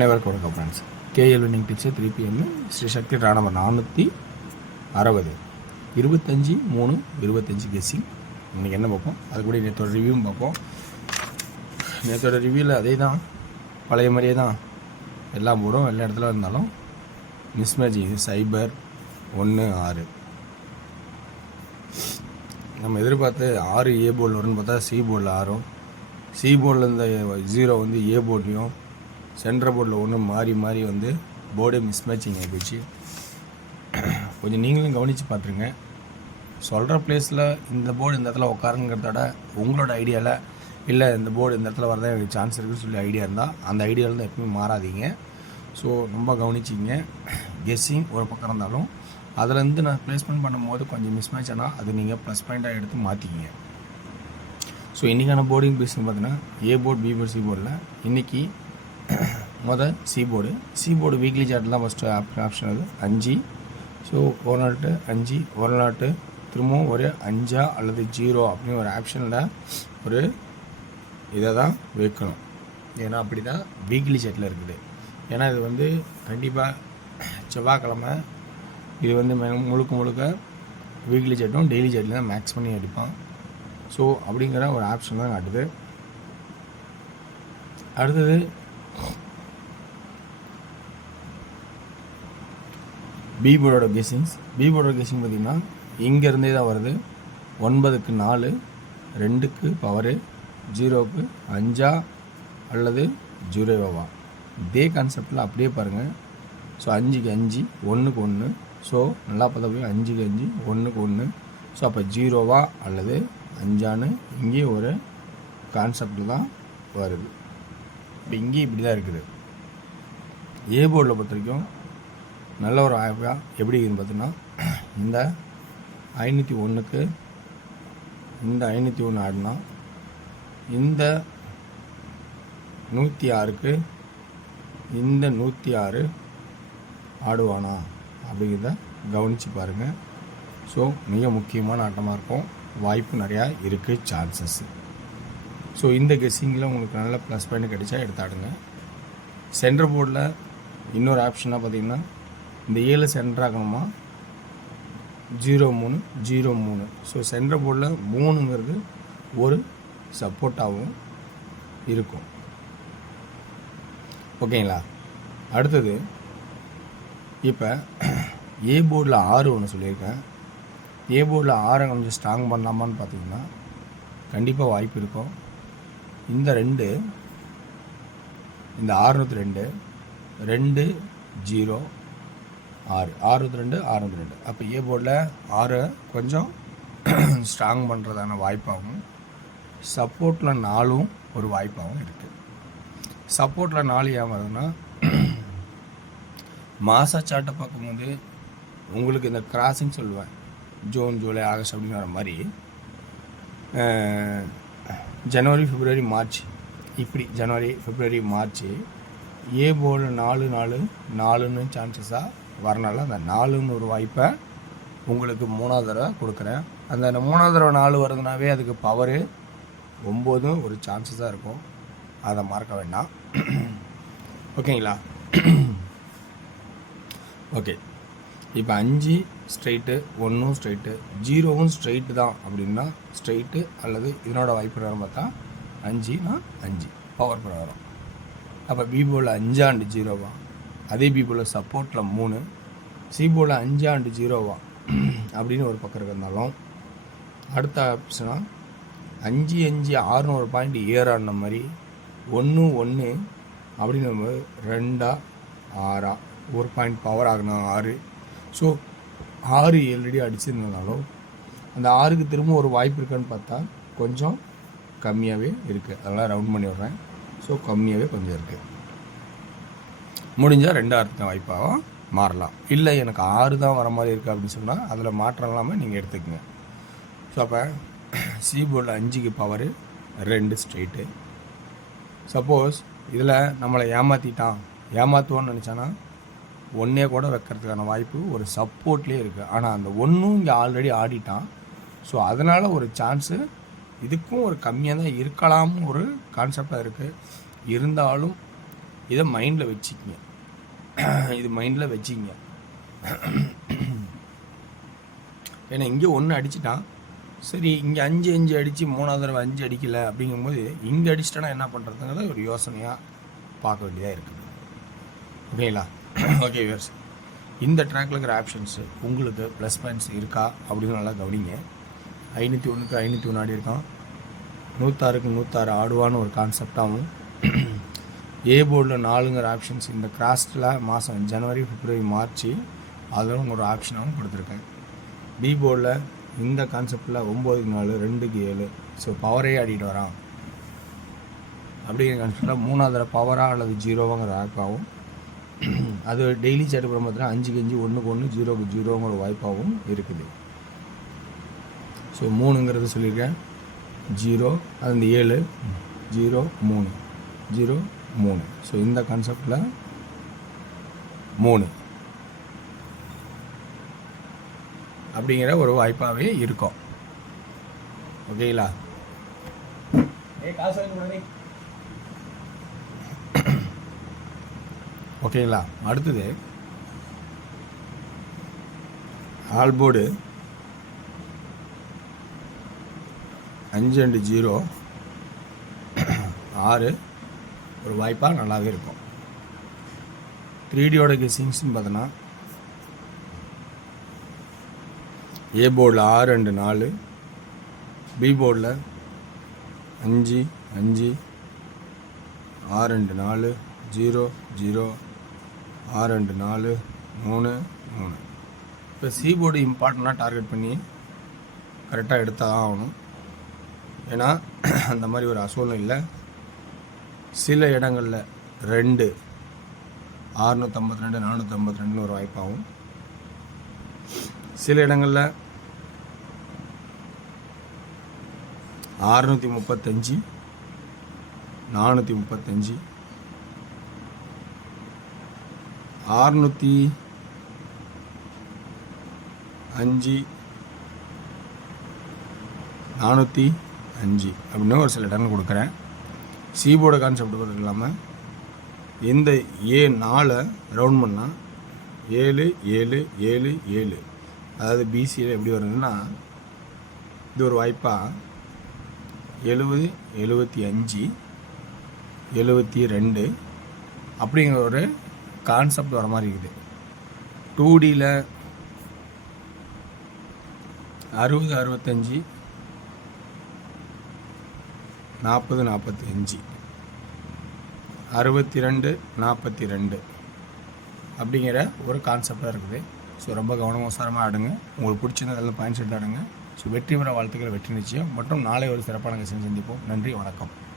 அனைவருக்கும் வணக்கம் friends. KL winning tips 3 PM Sri Sakthi draw number 460 25/3/25 guessing. இன்றைக்கி என்ன பார்ப்போம், அது கூட நேற்றோட ரிவ்யூவும் பார்ப்போம். நேற்றோட ரிவ்யூவில் அதே தான், பழைய மாதிரியே தான் எல்லாம் போடும். எல்லா இடத்துல இருந்தாலும் மிஸ்மேட்சிங். இது சைபர் 1-6 நம்ம எதிர்பார்த்து 6 ஏ போர்டில் வரும்னு பார்த்தா சி போர்டில் 6, சி போர்டில் இந்த 0 வந்து ஏ போர்ட்லேயும், சென்டர் போர்டில் ஒன்று மாறி மாறி வந்து போர்டே மிஸ்மேட்சிங் ஆகிப்போச்சு. கொஞ்சம் நீங்களும் கவனித்து பார்த்துருங்க. சொல்கிற பிளேஸில் இந்த போர்டு இந்த இடத்துல உட்காருங்கிறதோட உங்களோட ஐடியாவில் இல்லை இந்த போர்டு இந்த இடத்துல வரதான் எனக்கு சான்ஸ் இருக்குன்னு சொல்லி ஐடியா இருந்தால் அந்த ஐடியாவில் தான் எப்பவுமே மாறாதீங்க. ஸோ ரொம்ப கவனிச்சிங்க. கெஸ்ஸிங் ஒரு பக்கம் இருந்தாலும் அதிலேருந்து நான் ப்ளேஸ்மெண்ட் பண்ணும்போது கொஞ்சம் மிஸ்மேட்ச் ஆனால் அது நீங்கள் ப்ளஸ் பாயிண்ட்டாக எடுத்து மாற்றிக்கிங்க. ஸோ இன்றைக்கான போர்டிங் பேசுன்னு பார்த்தீங்கன்னா A board, B board, C போர்டில் இன்றைக்கி சி போர்டு வீக்லி சார்ட்டில் தான் ஃபஸ்ட்டு ஆப்ஷன். அது 5. ஸோ ஒரு நாட்டு 5, ஒரு நாட்டு திரும்பவும் ஒரு 5 அல்லது 0 அப்படின்னு ஒரு ஆப்ஷனில் ஒரு இதை தான் வைக்கணும். ஏன்னா அப்படி தான் வீக்லி சார்ட்டில் இருக்குது. ஏன்னா இது வந்து கண்டிப்பாக செவ்வாய்க்கிழமை இது வந்து முழுக்க வீக்லி சார்ட்டும் டெய்லி சார்ட்லையும் தான் மேக்ஸ் பண்ணி அடிப்பான். ஸோ அப்படிங்கிற ஒரு ஆப்ஷன் தான் காட்டுது. அடுத்தது பி போர்டோட கெஸ்ஸிங் பார்த்திங்கன்னா இங்கேருந்தே தான் வருது. 9க்கு 4, 2க்கு பவரு, 0க்கு 5 அல்லது 0வா. இதே கான்செப்டில் அப்படியே பாருங்கள். ஸோ 5க்கு 5, 1க்கு 1. ஸோ நல்லா பார்த்தா போய் 5க்கு 5, 1க்கு 1. ஸோ அப்போ 0வா அல்லது 5ஆன்னு இங்கே ஒரு கான்செப்டில் தான் வருது. இப்போ இங்கேயும் இப்படி தான் இருக்குது. ஏ போர்டில் பொறுத்த வரைக்கும் நல்ல ஒரு ஆப்பாக எப்படி இருக்குதுன்னு பார்த்தீங்கன்னா இந்த 501க்கு இந்த 501 ஆடினா இந்த 106க்கு இந்த 106 ஆடுவானா அப்படிங்கிறத கவனித்து பாருங்கள். ஸோ மிக முக்கியமான ஆட்டமாக இருக்கும். வாய்ப்பு நிறையா இருக்குது, சான்சஸ். ஸோ இந்த கெஸ்ஸிங்கில் உங்களுக்கு நல்ல ப்ளஸ் பாயிண்ட் கிடைச்சா எடுத்தாடுங்க. சென்டர் போர்டில் இன்னொரு ஆப்ஷனாக பார்த்திங்கன்னா இந்த 7 சென்டர் ஆகணுமா 0-3-0-3. ஸோ சென்டர் போர்டில் 3ங்கிறது ஒரு சப்போர்ட்டாகவும் இருக்கும். ஓகேங்களா. அடுத்தது இப்போ ஏ போர்டில் 6 ஒன்று சொல்லியிருக்கேன். ஏ போர்டில் 6 கொஞ்சம் ஸ்ட்ராங் பண்ணலாமான்னு பார்த்தீங்கன்னா கண்டிப்பாக வாய்ப்பு இருக்கும். இந்த 2 இந்த 602 2 0 6 602 602. அப்போ ஏ போர்டில் 6 கொஞ்சம் ஸ்ட்ராங் பண்ணுறதான வாய்ப்பாகவும் சப்போர்ட்டில் 4ம் ஒரு வாய்ப்பாகவும் இருக்குது. சப்போர்ட்டில் 4 ஏன் வருதுன்னா மாத சார்ட்டை பார்க்கும்போது உங்களுக்கு இந்த கிராசிங் சொல்லுவேன், ஜூன் ஜூலை ஆகஸ்ட் அப்படின்னு வர மாதிரி ஜனவரி பிப்ரவரி மார்ச் இப்படி ஜனவரி பிப்ரவரி மார்ச் ஏ போர்டு 4-4-4ன்னு சான்சஸாக வரனால அந்த 4ன்னு ஒரு வாய்ப்பை உங்களுக்கு 3வது தடவை கொடுக்குறேன். அந்த 3வது தடவை 4 வருதுனாவே அதுக்கு பவரு 9 ஒரு சான்சஸாக இருக்கும். அதை மறக்க வேண்டாம். ஓகேங்களா. ஓகே. இப்போ 5 ஸ்ட்ரைட்டு, 1 ஸ்ட்ரைட்டு, 0வும் ஸ்ட்ரைட்டு தான் அப்படின்னா ஸ்ட்ரைட்டு அல்லது இதனோட வாய்ப்பு பிரகாரம் பார்த்தா 5னா 5 பவர் பிரகாரம். அப்போ பி போர்டில் 5-0வா. அதே பி போர்டில் சப்போர்ட்டில் 3, சி போர்டில் 5-0வா அப்படின்னு ஒரு பக்கம் இருக்கிறதுனாலும் அடுத்த ஆப்ஷனாக 5-5-6ன்னு ஒரு பாயிண்ட் ஏறான மாதிரி 1-1 அப்படின்னு 2-6 ஒரு பாயிண்ட் பவர் ஆகினா 6. ஸோ 6 ஆல்ரெடி அடிச்சிருந்தனாலும் அந்த 6க்கு திரும்ப ஒரு வாய்ப்பு இருக்கான்னு பார்த்தா கொஞ்சம் கம்மியாகவே இருக்குது. அதெல்லாம் ரவுண்ட் பண்ணி விட்றேன். ஸோ கம்மியாகவே கொஞ்சம் இருக்குது. முடிஞ்சால் 2 வாய்ப்பாக மாறலாம். இல்லை எனக்கு 6 தான் வர மாதிரி இருக்குது அப்படின்னு சொன்னால் அதில் மாற்றம் இல்லாமல் நீங்கள் எடுத்துக்கோங்க. ஸோ அப்போ சி போர்டில் 5க்கு பவரு 2 ஸ்ட்ரெயிட்டு. சப்போஸ் இதில் நம்மளை ஏமாற்றுவோன்னு நினச்சானா 1 கூட வைக்கிறதுக்கான வாய்ப்பு ஒரு சப்போர்ட்லேயே இருக்குது. ஆனால் அந்த 1ம் இங்கே ஆல்ரெடி ஆடிட்டான். ஸோ அதனால் ஒரு சான்ஸு இதுக்கும் ஒரு கம்மியாக தான் இருக்கலாம்னு ஒரு கான்செப்டாக இருக்குது. இருந்தாலும் இதை மைண்டில் வச்சுக்கிங்க. இது மைண்டில் வச்சுக்கிங்க. ஏன்னா இங்கே 1 அடிச்சிட்டான், சரி இங்கே 5 அடித்து 3ஆவது தடவை 5 அடிக்கலை அப்படிங்கும்போது இங்கே அடிச்சிட்டோன்னா என்ன பண்ணுறதுங்கிறத ஒரு யோசனையாக பார்க்க வேண்டியதாக இருக்குது. ஓகேங்களா? ஓகே வியர்ஸ், இந்த ட்ராக்கில் இருக்கிற ஆப்ஷன்ஸு உங்களுக்கு ப்ளஸ் பாயிண்ட்ஸ் இருக்கா அப்படின்னு நல்லா கவனிங்க. 501க்கு 501 ஆடி இருக்கான், 106க்கு 106 ஆடுவான்னு ஒரு கான்செப்டாகவும், ஏ போர்டில் 4ங்கிற ஆப்ஷன்ஸ் இந்த கிராஸ்டில் மாதம் ஜனவரி, பிப்ரவரி, மார்ச் அதில் ஒரு ஆப்ஷனாகவும் கொடுத்துருக்கேன். பி போர்டில் இந்த கான்செப்டில் 9க்கு 4, 2க்கு 7, ஸோ பவரே ஆடிட்டு வரான் அப்படிங்கிற கான்செப்டில் 3ஆவது தடவை பவராக அல்லது 0ங்கிற ஆப்பாகவும், அது டெய்லி சாட் போகிற பார்த்தீங்கன்னா 5க்கு 5, 1க்கு 1, 0க்கு 0ங்கிற வாய்ப்பாகவும் இருக்குது. ஸோ 3ங்கிறது சொல்லியிருக்கேன், 0 அது 7, 0, 3, 0, 3. ஸோ இந்த கான்செப்டில் 3 அப்படிங்கிற ஒரு வாய்ப்பாகவே இருக்கும். ஓகேங்களா? ஓகேங்களா? அடுத்தது ஆல்போர்டு 5 and 0 6 ஒரு வாய்ப்பாக நல்லாவே இருக்கும். 3Dயோட கெஸ்ஸிங்ஸ்ன்னு பார்த்தோன்னா ஏ போர்டில் 6 and 4, பி போர்டில் 5, 5, 6 and 4, 0, 0, 6 and 4, 3, 3. இப்போ சி போர்டு இம்பார்ட்டண்ட்டாக டார்கெட் பண்ணி கரெக்டாக எடுத்தால் தான் ஆகணும். ஏன்னா அந்த மாதிரி ஒரு அசோலம் இல்லை. சில இடங்களில் 2, 652, 452 ஒரு வாய்ப்பாகும். சில இடங்களில் 635, 435, 605, 405 அப்படின்னு ஒரு சில இடங்கள் கொடுக்குறேன். சிபோர்டு கான்செப்ட் பொறுத்து இல்லாமல் இந்த A4 ரவுண்ட் பண்ணால் 7, 7, 7, 7, அதாவது பிசியில் எப்படி வருதுன்னா இது ஒரு வாய்ப்பாக 70, 75, 72 அப்படிங்கிற ஒரு கான்செப்ட் வர மாதிரி இருக்குது. 2Dயில் 60, 65, 40, 45, 62, 42 அப்படிங்கிற ஒரு கான்செப்டாக இருக்குது. ஸோ ரொம்ப கவனமாக உசாரமாக ஆடுங்க. உங்களுக்கு பிடிச்சிருந்ததில் பாயிண்ட்ஸ் எடுத்து ஆடுங்க. ஸோ வெற்றி பெற வாழ்த்துக்கள், வெற்றி நிச்சயம். மற்றும் நாளை ஒரு சிறப்பான சந்திப்போம். நன்றி, வணக்கம்.